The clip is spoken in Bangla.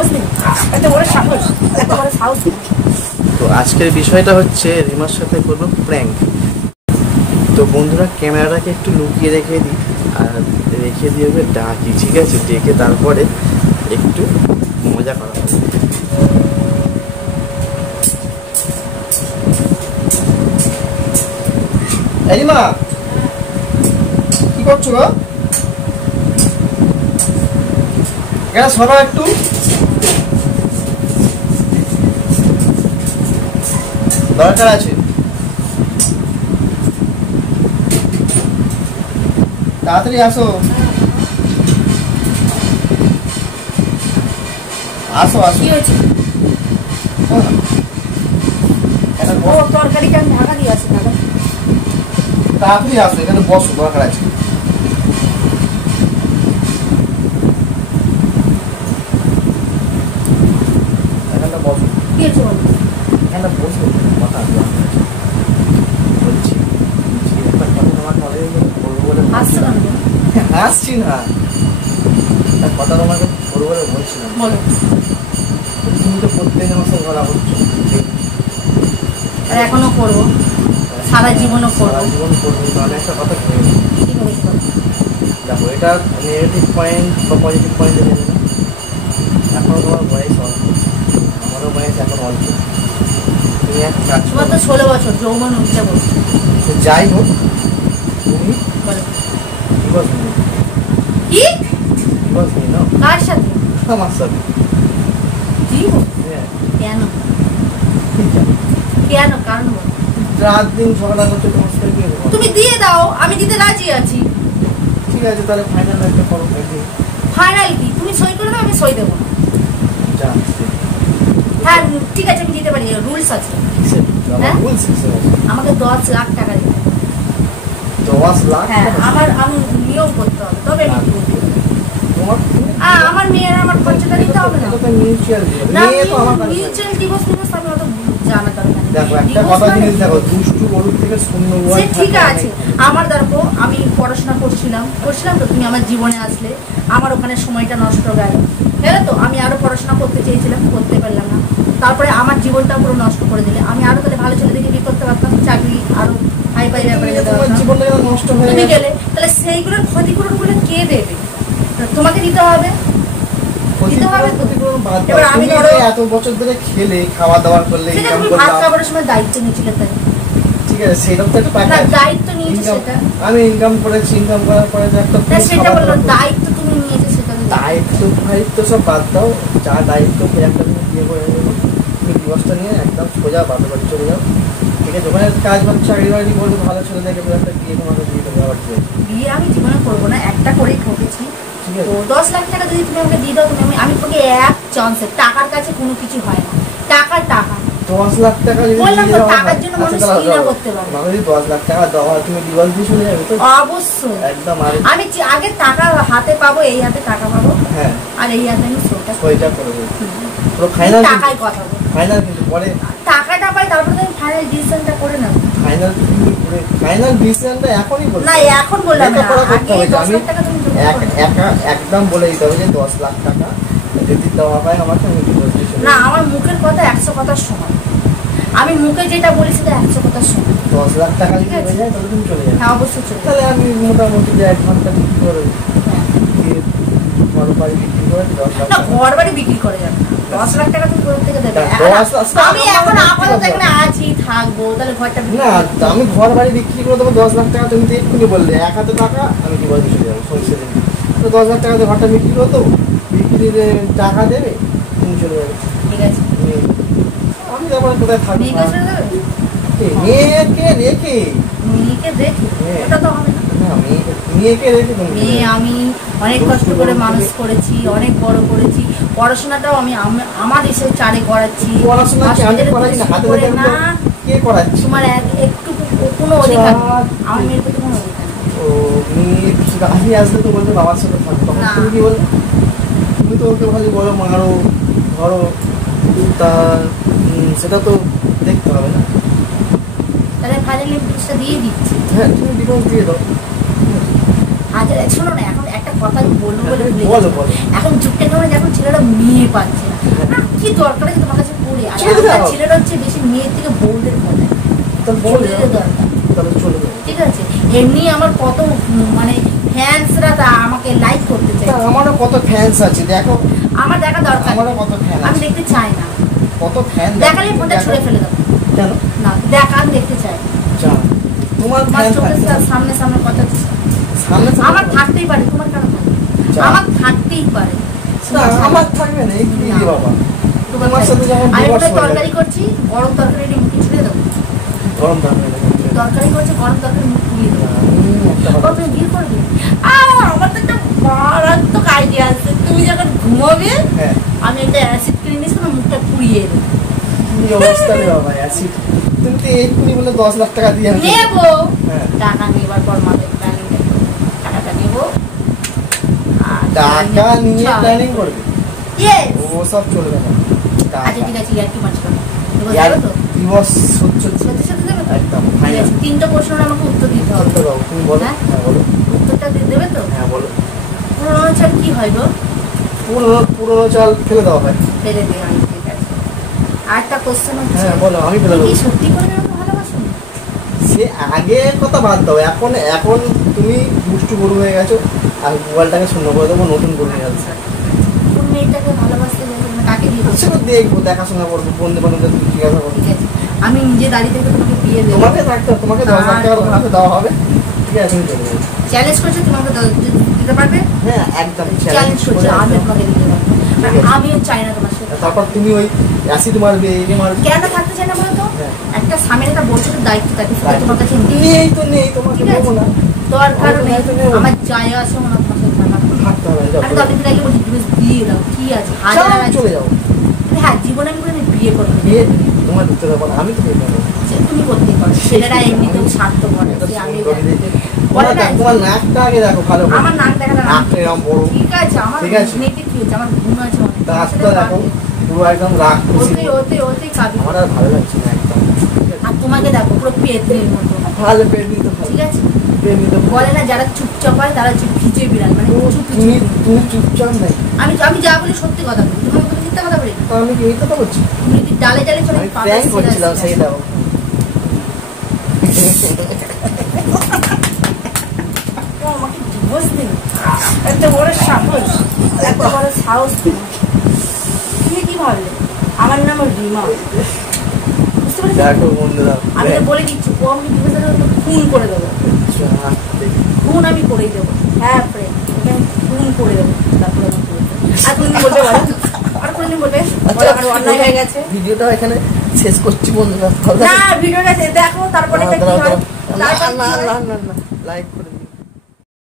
বুঝলি? এত বড় সাহস, এত বড় সাহস। তো আজকের বিষয়টা হচ্ছে রিমার সাথে করবো প্র্যাঙ্ক। তো বন্ধুরা ক্যামেরাটাকে একটু লুকিয়ে রেখে দিই, আর রেখে দিয়ে ওকে ডাকি, ঠিক আছে? ডেকে তারপরে একটু মজা করা হবে। রিমা, কি করছো গো? এটা সরো একটু। দরকার আছে, তাড়াতাড়ি আসো। আসো আসো। কি হয়েছে? ও তরকারিটা আমি ঢাকা দিয়ে আসি দাদা। তাড়াতাড়ি আসো, এখানে বসো, দরকার আছে। এখানটা বসো। কি হয়েছে বলো? এখানটা বসো, কথা বলছি। একটা কথা তোমাকে অলরেডি বলবো বলে আসছে না হাসছি না, একটা কথা তোমাকে বলবো বলে বলছিলাম। বলো। তুমি তো প্রত্যেক আমার সঙ্গে গলা করছো, আর এখনো করবো, সারা জীবনও করবো। সারা জীবন করবো, তাহলে একটা কথা ভেবে নিই। কি করিস বলো? দেখো, এটা নেগেটিভ পয়েন্ট বা পজিটিভ পয়েন্টে নেবে না। এখনও তোমার বয়স অল্প, আমারও বয়স এখন অল্প। তুমি এক কাজ তোমার তো 16 বছর, যৌবন উঠছে বলো। যাই হোক, তুমি বলো ডিভোর্স নিয়ে, কি ডিভোর্স নিয়ে নাও। কার সাথে? আমার সাথে। জীবন? হ্যাঁ। কেন কেন কারণ বলো। রাত দিন ঝগড়া করছো, তোমার সাথে কি হবে? তুমি দিয়ে দাও, আমি দিতে রাজি আছি। ঠিক আছে, তাহলে ফাইনাল একটা করো একদিন। ফাইনাল কি? তুমি সই করে দাও, আমি সই দেবো না। যা হ্যাঁ ঠিক আছে, আমি দিতে পারি, রুলস আছে। হ্যাঁ? আমাকে 10 লাখ টাকা দিতে হবে। 10 লাখ? হ্যাঁ, আমি নিয়ম করতে হবে, তবে আমি দিব। তোমার আমার মেয়ের আমার খরচাটা দিতে হবে না। এটা তো মিউচুয়াল না, মেয়ে তো আমার কাছে। মিউচুয়াল ডিভোর্স আমি অত জানা দরকার নেই। দেখো, একটা কথা জিনিস দেখো, দুষ্টু গরুর থেকে শূন্য বল। সে ঠিক আছে, আমার দেখো আমি পড়াশোনা করছিলাম তো তুমি আমার জীবনে আসলে, আমার ওখানে সময়টা নষ্ট গেল, তো আমি আরো পড়াশোনা করতে চেয়েছিলাম, করতে পারলাম না। তারপরে আমার জীবনটা পুরো নষ্ট করে দিলে। আমি আরো তাহলে ভালো ছেলে দেখে বিয়ে করতে পারতাম, চাকরি আরো হাই ফাই ব্যাপারে যেতে পারতাম। জীবনটা নষ্ট হয়ে তুমি গেলে, তাহলে সেইগুলোর ক্ষতিপূরণ গুলো কে দেবে? তোমাকে দিতে হবে। এবার আমি ধরো এত বছর ধরে খেলে খাওয়া দাওয়া করলে ইনকাম করলাম, ভাত খাবারের সময় দায়িত্ব নিয়েছিলে, তাই ঠিক আছে? সেরকম তো একটা টাকা দায়িত্ব নিয়েছে, সেটা আমি ইনকাম করেছি, ইনকাম করার পরে একটা সেটা বললো দায়িত্ব তুমি নিয়েছে, সেটা দায়িত্ব সব বাদ দাও। যা দায়িত্ব একটা তুমি বিয়ে করে নেবো, তুমি ডিভোর্সটা নিয়ে একদম সোজা বাপের বাড়ি চলে যাও, ঠিক আছে? ওখানে কাজ বাড়ি চাকরি বাড়ি করবে, ভালো ছেলে দেখে একটা বিয়ে, তোমাকে বিয়ে দেবে। আবার বিয়ে আমি জীবনে করবো না, একটা করেই ঠকেছি। তো 10 লাখ টাকা যদি তুমি আমাকে দিয়ে দাও, তুমি আমি তোমাকে এক চান্সে, টাকার কাছে কোনো কিছু হয় না, টাকা 10 লাখ টাকা বললাম তো, টাকার জন্য মানুষ কি না করতে পারে। মানে 10 লাখ টাকা দেওয়া, তুমি ডিভোর্স দিয়ে চলে যাবে তো? অবশ্যই একদম। আমি আগে টাকা হাতে পাবো, এই হাতে টাকা পাবো, হ্যাঁ, আর এই হাতে আমি সইটা করে দেবো। পুরো ফাইনাল টাকায় কথা বলবো, ফাইনাল। কিন্তু পরে টাকাটা পাই, তারপরে তুমি ফাইনাল ডিসিশনটা করে নাও। ফাইনাল ডিসিশনটা এখনই বলতে না, এখন বললাম না, আগে 10 লাখ টাকা তুমি একদম বলে দিতে হবে যে 10 লাখ টাকা যদি দেওয়া হয় আমাকে, আমি ডিভোর্স দিয়ে চলে না, আমার মুখের কথা 100 কথার সমান। আমি মুখে যেটা বলি সেটা 100 কথার সমান। 10 লাখ টাকা যদি হয়ে যায় তাহলে তুমি চলে যাবে? হ্যাঁ, অবশ্যই চলে। তাহলে আমি মোটামুটি যে 1 ঘন্টা বিক্রি করে ঘর বাড়ি বিক্রি করে 10 লাখ না, টাকা। ঘর বাড়ি বিক্রি করে যাবে না, 10 লাখ টাকা তুমি কোথা থেকে দেবে? আমি এখন আপাতত এখানে আছি, থাকবো, তাহলে ঘরটা না, আমি ঘর বাড়ি বিক্রি করে দেবো 10 লাখ টাকা। তুমি তো এক্ষুনি বললে 1 হাতে টাকা, আমি কি বলতে চলে যাবো সরষে দিন। 10 লাখ টাকাতে ঘরটা বিক্রি করে দেবো, বিক্রির টাকা দেবে, তুমি চলে যাবে। ঠিক আছে, আমি তারপরে কোথায় থাকবো? মেয়েকে ছেড়ে দেবে? মেয়েকে রেখে? মেয়েকে দেখে ওটা তো হবে না। মেয়েকে রেখে মেয়ে আমি অনেক কষ্ট করে মানুষ করেছি, অনেক বড় করেছি, পড়াশোনাটাও আমি আমার এসে চারে করাচ্ছি। পড়াশোনা কি আমি করাই না? হাতে ধরে না কে করাচ্ছে? তোমার একটু কোনো অধিকার নেই, আমার মেয়ের প্রতি কোনো অধিকার নেই। ও মেয়ে কাছে আসলে তো বলতে বাবার সাথে থাকতো, তুমি কি বলবে? তুমি তো ওকে ভালো বলো, মারো, ধরো, তা সেটা তো দেখতে হবে না? তাহলে ফাইনালি ডিভোর্সটা দিয়ে দিচ্ছি। হ্যাঁ, তুমি ডিভোর্স দিয়ে দাও। আচ্ছা শোনো না, এখন একটা কথা বলবো বলে বলো। এখন যুগটা কেমন, এখন ছেলেরা মেয়ে পারছি না। না, কি দরকার আছে তোমার কাছে পড়ি? আর ছেড়ে দাও। এখনকার ছেলেরা হচ্ছে বেশি মেয়ের থেকে বউদের পড়ে, তো বউদের দরকার। তাহলে চলে যাও। ঠিক আছে, এমনি আমার কত মানে ফ্যান্সরা তা আমাকে লাইক করতে চাই। তা আমারও কত ফ্যান্স আছে দেখো, আমার দেখা দরকার আমারও নেই। কত ফ্যান আমি আছে, দেখতে চাই না। কত ফ্যান দেখালে ফোনটা ছুঁড়ে ফেলে দেবো। কেন? না দেখা আমি দেখতে চাই। যা তোমার তোমার ফ্যান চোখের সামনে সামনে কথা সামনে আমার থাকতেই পারে, তোমার কেন থাকবে? যা। আমার থাকতেই পারে। না, আমার থাকবে না, এই কি রে বাবা, তোমার সাথে যখন আমি divorce ওটা হয়ে তরকারি যাবে। করছি, গরম তরকারি মুখে ছুঁড়ে দেবো। গরম দামে তরকারি করছি, গরম তরকারি মুখ পুড়িয়ে দেবো। একটা ও তুমি বিয়ে করবে? আমার তো একটা মারাত্মক আইডিয়া আছে। তুমি যখন ঘুমাবে হ্যাঁ, আমি একটা অ্যাসিড কিনে নিয়েছি, না মুখটা পুড়িয়ে দেবো। কি অবস্থা রে বাবা, অ্যাসিড তুমি তো এক্ষুনি বলে 10 লাখ টাকা দিয়ে আনছো। নেবো হ্যাঁ, টাকা নেবার পর মাদের প্ল্যানিং টাকাটা নেবো। আর টাকা নিয়ে আচ্ছা। প্ল্যানিং করবে, Yes! ও সব চলবে না। আচ্ছা ঠিক আছে, ইয়ার্কি মাঝখানে ইয়ার তো divorce হচ্ছে সত্যি সত্যি দেবে তো? একদম ঠিক ফাইনাল। আছে, 3টা প্রশ্নের আমাকে উত্তর দিতে হবে। উত্তর দাও, তুমি বলো। হ্যাঁ? হ্যাঁ বলো। উত্তরটা দেবে তো? হ্যাঁ বলো। পুরোনো ছাড় কি হয় গো? পুরোনো চাল ফেলে দেওয়া হয়। ফেলে দিই আমি, ঠিক আছে। আরেকটা কোশ্চেন হচ্ছে, হ্যাঁ বলো, আমি ফেলে তুমি দেবো। কি সত্যি করে আমাকে ভালোবাসো? সে আগে কথা বাদ দাও, এখন এখন তুমি দুষ্টু গরু হয়ে গেছো, আর মোবাইলটাকে শূন্য করে দেবো, নতুন গরু নিয়ে আসছে। কোন মেয়েটাকে ভালোবাসতে গেলে তুমি কাকে বিয়ে করছো? সেটা দেখবো, দেখাশোনা করবো, বন্ধু বান্ধবদের জিজ্ঞাসা করবো। ঠিক আছে, আমি নিজে দাঁড়িয়ে থেকে তোমাকে বিয়ে দেবো। তোমাকে থাকতে হবে, তোমাকে 10 লাখ টাকা তোমার হাতে দেওয়া হবে, ঠিক আছে তুমি চলে যাবে। চ্যালেঞ্জ করছো, তুমি আমাকে দিতে পারবে? হ্যাঁ একদম চ্যালেঞ্জ করছো, আমি challenge তোমাকে দিতে পারবো। আর ঠিক আছে। আমিও চাই না তোমার সাথে। তারপর তুমি ওই অ্যাসিড মারবে, এই মারবে। কেন থাকতে চাই না বলো তো? হ্যাঁ। একটা স্বামীর একটা বছরের দায়িত্ব থাকে, সেটা তোমার কাছে নেই। নেই তো নেই, তোমাকে ঠিক দেবো আছে, না, দরকার নেই। দায়িত্ব নেবো। আমার যায় আসে মনে হয় তোমার সাথে থাকা। থাকতে হবে না, যাও, আমি তো অনেকদিন আগে বলছি ডিভোর্স দিয়ে দাও, কি আছে হাজার যাও, আছে। চলে যাও। হ্যাঁ, জীবনে আমি কোনোদিন বিয়ে করবো না। বিয়ে তোমার ঢুকতে দেবো না, আমি তো বিয়ে করবো। সে তুমি করতেই পারো, ছেলেরা এমনিতেও স্বার্থ করে, সে আমি জানি। বলে না, তোমার নাকটা আগে দেখো ভালো করে। আমার নাক দেখা যায় না। নাকটা এরকম বড়, ঠিক আছে, আমার ঠিক আছে। মেয়েকে কি হচ্ছে, আমার ঘুম আছে অনেক। তোমার সাথে নাকটা দেখো পুরো একদম রাগ খুশি। ওতেই কাবি। আমার আর ভালো লাগছে না একদম। আর তোমাকে দেখো পুরো পেতনির মতো। ভালো প্রেমই তো ভালো, ঠিক আছে, প্রেমই তো ভালো। বলে না যারা চুপচাপ হয় তারা চুপ খিচে বিড়াল, মানে চুপি তুমি চুপি। তুমি চুপচাপ নাই, আমি আমি যা বলি সত্যি কথা বলি, তোমার মতো মিথ্যা কথা বলি না। তো আমি কি এই কথা বলছি? তুমি যদি ডালে ডালে চলে আমি প্র্যাঙ্ক করছিলাম, সেইটাও। আমাকে ডিভোর্স দিন, এত বড় সাহস, এত বড় সাহস তুমি। তুমি কি ভাবলে আমার নাম রিমা? বুঝতে পেরেছো? দেখো বন্ধুরা, আমি তো বলে দিচ্ছি, ও আমি ডিভোর্স খুন করে দেবো। খুন আমি করেই দেবো। হ্যাঁ ফ্রেন্ড, ওকে আমি খুন করে দেবো। তারপরে আমি করবো। আর কোনদিন বলবে বলো? আর কোনদিন বলবে বলো আমার অন্যায় হয়ে গেছে? ভিডিওটা এখানে শেষ করছি বন্ধুরা। না, ভিডিওটা দেখো, তারপরে এটা কি হয়, তারপর কি হয়? লাইক করে দিন।